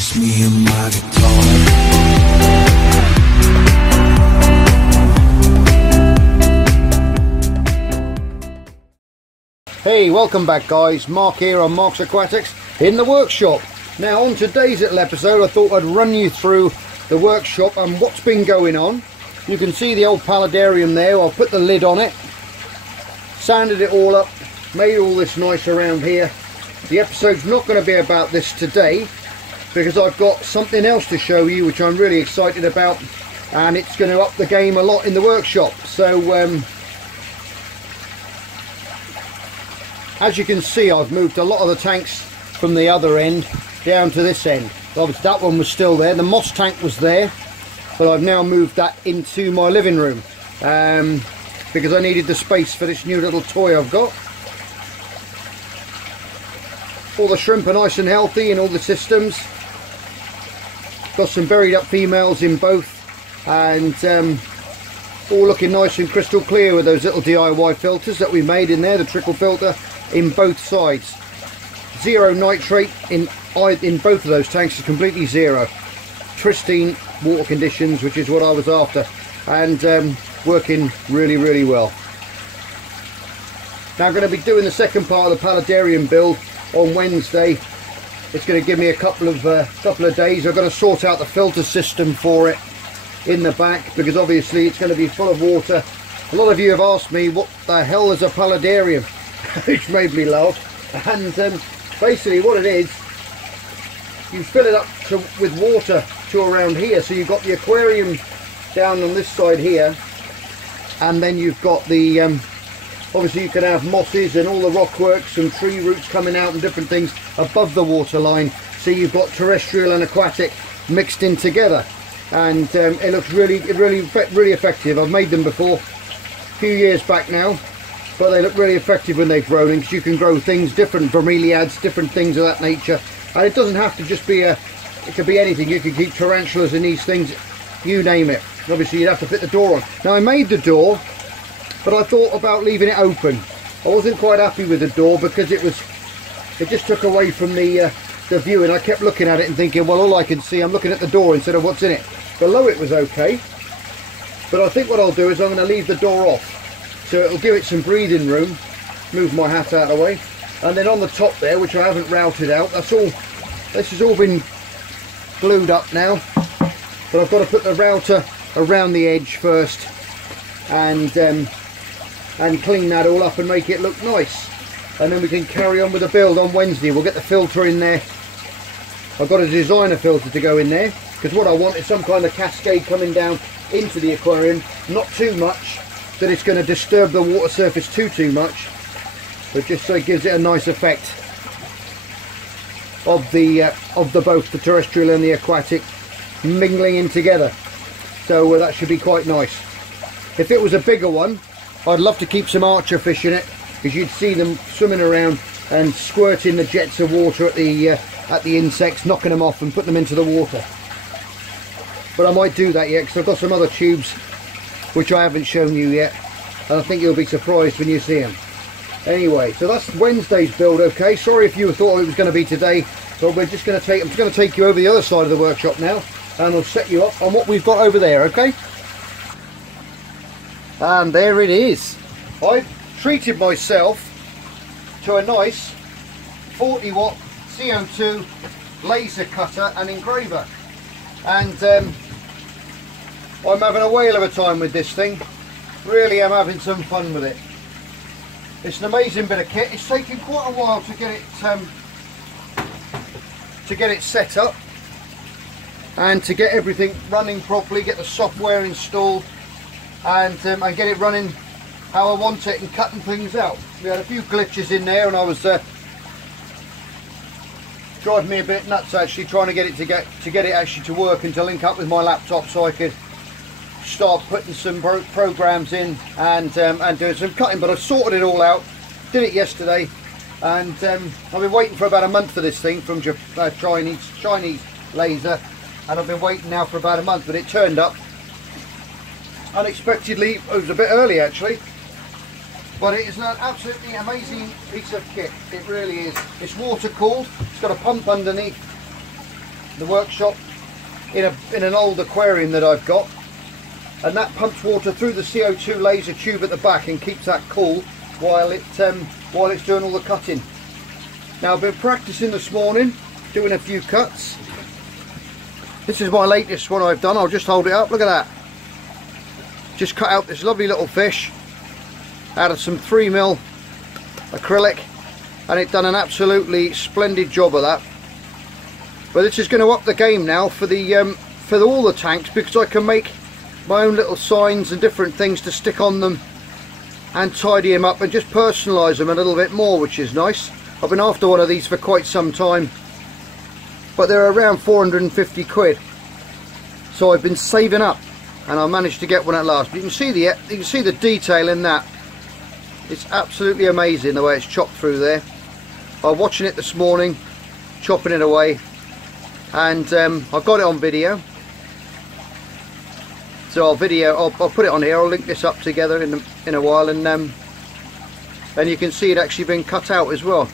just me and my guitar. Hey, welcome back guys, Mark here on Mark's Aquatics in the workshop. Now on today's little episode I thought I'd run you through the workshop and what's been going on. You can see the old paludarium there. I've put the lid on it, sanded it all up, made all this nice around here. The episode's not going to be about this today because I've got something else to show you which I'm really excited about, and it's going to up the game a lot in the workshop. So as you can see, I've moved a lot of the tanks from the other end down to this end. Obviously that one was still there, the moss tank was there, but I've now moved that into my living room because I needed the space for this new little toy I've got. All the shrimp are nice and healthy in all the systems. Got some buried up females in both, and all looking nice and crystal clear with those little DIY filters that we made in there, the trickle filter in both sides. Zero nitrate in both of those tanks, is completely zero. Pristine water conditions, which is what I was after, and working really well. Now I'm going to be doing the second part of the paludarium build on Wednesday. It's going to give me a couple of days. I've got to sort out the filter system for it in the back because obviously it's going to be full of water. A lot of you have asked me what the hell is a paludarium, which made me laugh. And basically what it is, you fill it up with water to around here. So you've got the aquarium down on this side here, and then you've got the obviously you can have mosses and all the rockworks and tree roots coming out and different things above the water line. So you've got terrestrial and aquatic mixed in together, and it looks really effective. I've made them before a few years back now, but they look really effective when they've grown, because you can grow things, different bromeliads, different things of that nature. And it doesn't have to just be it could be anything. You can keep tarantulas in these things, you name it. Obviously you'd have to fit the door on. Now I made the door, but I thought about leaving it open. I wasn't quite happy with the door because it just took away from the view, and I kept looking at it and thinking, well, all I can see, I'm looking at the door instead of what's in it. Below it was okay, but I think what I'll do is I'm going to leave the door off, so it'll give it some breathing room. Move my hat out of the way, and then on the top there, which I haven't routed out, this has all been glued up now, but I've got to put the router around the edge first and clean that all up and make it look nice, and then we can carry on with the build on Wednesday. We'll get the filter in there. I've got to design a filter to go in there, because what I want is some kind of cascade coming down into the aquarium, not too much that it's going to disturb the water surface too much, but just so it gives it a nice effect of both the terrestrial and the aquatic mingling in together. So that should be quite nice. If it was a bigger one, I'd love to keep some archer fish in it, because you'd see them swimming around and squirting the jets of water at the insects, knocking them off and putting them into the water. But I might do that yet, because I've got some other tubes which I haven't shown you yet, and I think you'll be surprised when you see them. Anyway, so that's Wednesday's build. Okay, sorry if you thought it was going to be today, so I'm just going to take you over the other side of the workshop now, and I'll set you up on what we've got over there. Okay. And there it is. I've treated myself to a nice 40 watt CO2 laser cutter and engraver, and I'm having a whale of a time with this thing. Really am having some fun with it. It's an amazing bit of kit. It's taken quite a while to get it set up and to get everything running properly, get the software installed, and get it running how I want it and cutting things out. We had a few glitches in there, and I was driving me a bit nuts actually trying to get it actually to work and to link up with my laptop so I could start putting some programs in and doing some cutting. But I sorted it all out, did it yesterday, and I've been waiting for about a month for this thing from Chinese laser, and I've been waiting now for about a month, but it turned up unexpectedly. It was a bit early actually, but it is an absolutely amazing piece of kit. It really is. It's water cooled, it's got a pump underneath the workshop in an old aquarium that I've got, and that pumps water through the CO2 laser tube at the back and keeps that cool while it's doing all the cutting. Now I've been practicing this morning, doing a few cuts. This is my latest one I've done. I'll just hold it up, look at that. Just cut out this lovely little fish out of some 3mm acrylic, and it's done an absolutely splendid job of that. But this is going to up the game now for all the tanks, because I can make my own little signs and different things to stick on them and tidy them up and just personalise them a little bit more, which is nice. I've been after one of these for quite some time, but they're around 450 quid, so I've been saving up and I managed to get one at last. But you can see the detail in that. It's absolutely amazing the way it's chopped through there. I was watching it this morning, chopping it away, and I've got it on video. So I'll put it on here. I'll link this up together in a while, and you can see it actually been cut out as well.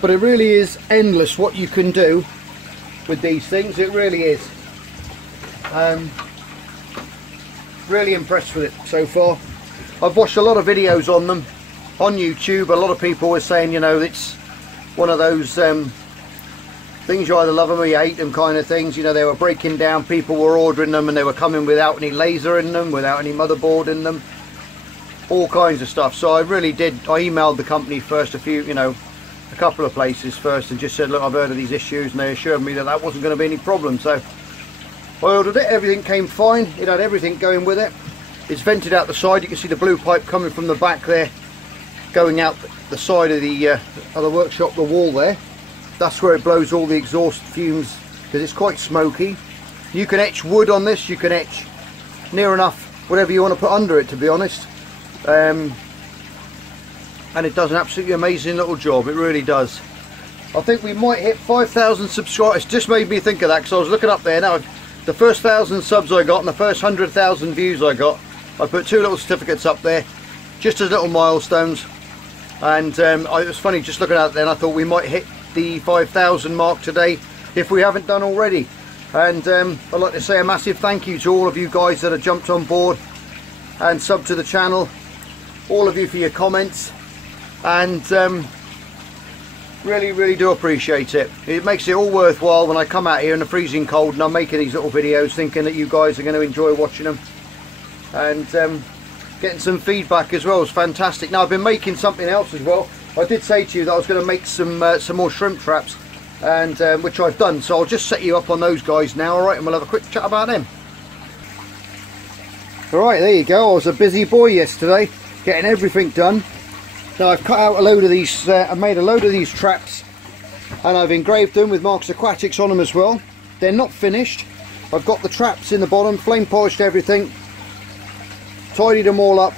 But it really is endless what you can do with these things. It really is. Really impressed with it so far. I've watched a lot of videos on them on YouTube. A lot of people were saying, you know, it's one of those things you either love them or you hate them kind of things. You know, they were breaking down, people were ordering them and they were coming without any laser in them, without any motherboard in them, all kinds of stuff. So I really did, I emailed the company first, a couple of places first, and just said, look, I've heard of these issues, and they assured me that wasn't going to be any problem. So I ordered it, everything came fine, it had everything going with it. It's vented out the side, you can see the blue pipe coming from the back there, going out the side of the workshop, the wall there. That's where it blows all the exhaust fumes, because it's quite smoky. You can etch wood on this, you can etch near enough whatever you want to put under it, to be honest. And it does an absolutely amazing little job, it really does. I think we might hit 5,000 subscribers. It just made me think of that, because I was looking up there now. The first 1,000 subs I got and the first 100,000 views I got, I put two little certificates up there, just as little milestones. And it was funny just looking at it then, I thought we might hit the 5,000 mark today if we haven't done already. And I'd like to say a massive thank you to all of you guys that have jumped on board and subbed to the channel, all of you for your comments, and really do appreciate it. It makes it all worthwhile when I come out here in the freezing cold and I'm making these little videos thinking that you guys are going to enjoy watching them, and getting some feedback as well is fantastic. Now I've been making something else as well. I did say to you that I was going to make some more shrimp traps, and which I've done, so I'll just set you up on those guys now, alright, and we'll have a quick chat about them. Alright, there you go. I was a busy boy yesterday getting everything done. Now I've cut out a load of these, I made a load of these traps, and I've engraved them with Marks Aquatics on them as well. They're not finished. I've got the traps in the bottom, flame polished everything, tidied them all up.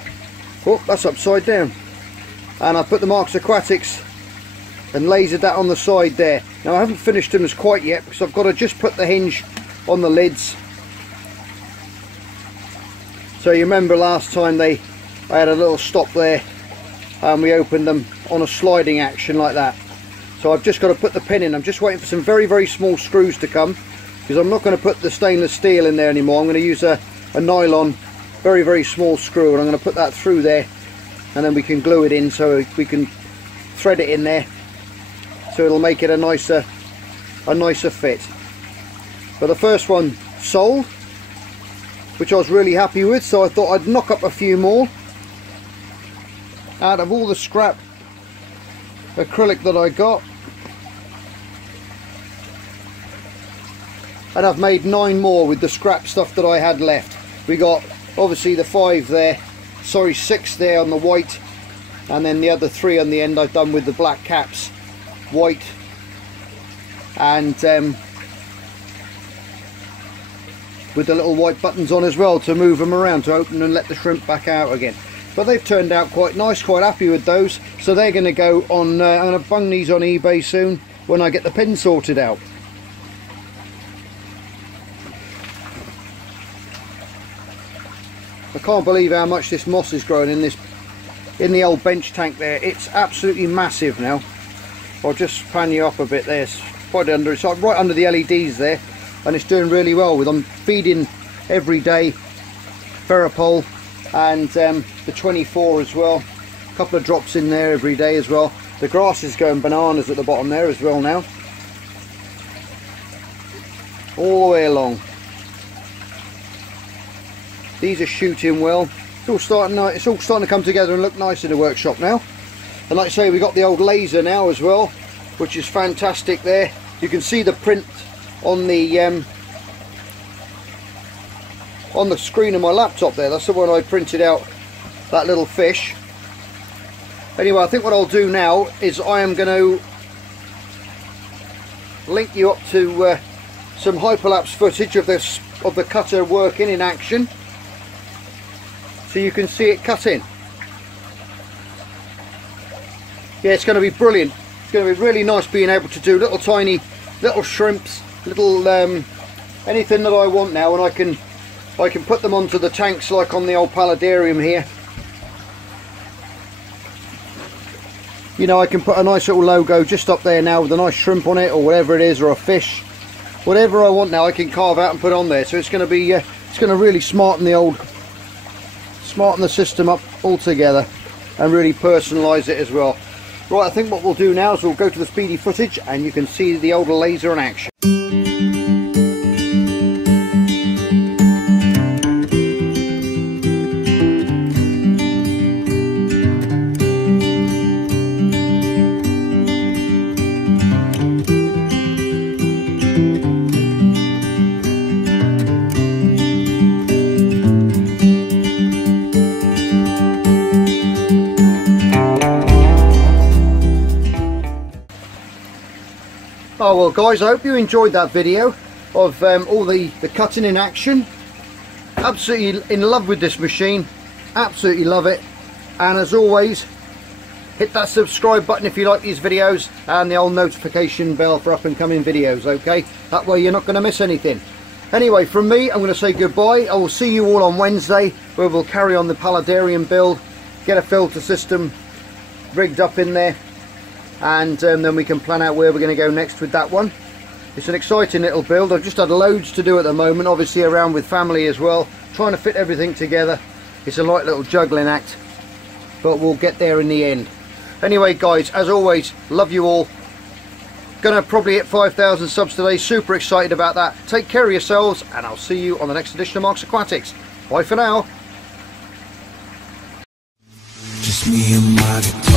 Oh, that's upside down. And I put the Marks Aquatics and lasered that on the side there. Now I haven't finished them as quite yet, because I've got to just put the hinge on the lids. So you remember last time I had a little stop there, and we opened them on a sliding action like that. So I've just got to put the pin in. I'm just waiting for some very small screws to come, because I'm not going to put the stainless steel in there anymore. I'm going to use a nylon very small screw, and I'm going to put that through there, and then we can glue it in, so we can thread it in there, so it'll make it a nicer fit. But the first one sold, which I was really happy with, so I thought I'd knock up a few more out of all the scrap acrylic that I got. And I've made 9 more with the scrap stuff that I had left. We got obviously the 5 there, sorry 6 there on the white, and then the other 3 on the end I've done with the black caps, white, and with the little white buttons on as well to move them around, to open and let the shrimp back out again. But they've turned out quite nice, quite happy with those. So they're going to go on, I'm going to bung these on eBay soon when I get the pin sorted out. I can't believe how much this moss is growing in the old bench tank there. It's absolutely massive now. I'll just pan you up a bit there. It's quite under, it's like right under the LEDs there, and it's doing really well. I'm feeding every day Ferropol and the 24 as well. A couple of drops in there every day as well. The grass is going bananas at the bottom there as well now, all the way along. These are shooting well. It's all starting to come together and look nice in the workshop now. And like I say, we got the old laser now as well, which is fantastic there. You can see the print on the screen of my laptop there. That's the one I printed out, that little fish. Anyway, I think what I'll do now is I am going to link you up to some hyperlapse footage of the cutter working in action, so you can see it cutting. Yeah, it's going to be brilliant. It's going to be really nice being able to do little tiny little shrimps, little anything that I want now, and I can put them onto the tanks like on the old paludarium here. You know, I can put a nice little logo just up there now with a nice shrimp on it, or whatever it is, or a fish, whatever I want now I can carve out and put on there. So it's going to be it's going to really smarten the system up altogether and really personalise it as well. Right, I think what we'll do now is we'll go to the speedy footage and you can see the old laser in action. Oh well guys, I hope you enjoyed that video of all the cutting in action. Absolutely in love with this machine, absolutely love it. And as always, hit that subscribe button if you like these videos, and the old notification bell for up and coming videos, okay? That way you're not going to miss anything. Anyway, from me, I'm going to say goodbye. I will see you all on Wednesday, where we'll carry on the paludarium build, get a filter system rigged up in there, and then we can plan out where we're going to go next with that one. It's an exciting little build. I've just had loads to do at the moment, obviously around with family as well, trying to fit everything together. It's a light little juggling act, but we'll get there in the end. Anyway guys, as always, love you all. Gonna probably hit 5,000 subs today, super excited about that. Take care of yourselves, and I'll see you on the next edition of Mark's Aquatics. Bye for now. Just me and my guitar.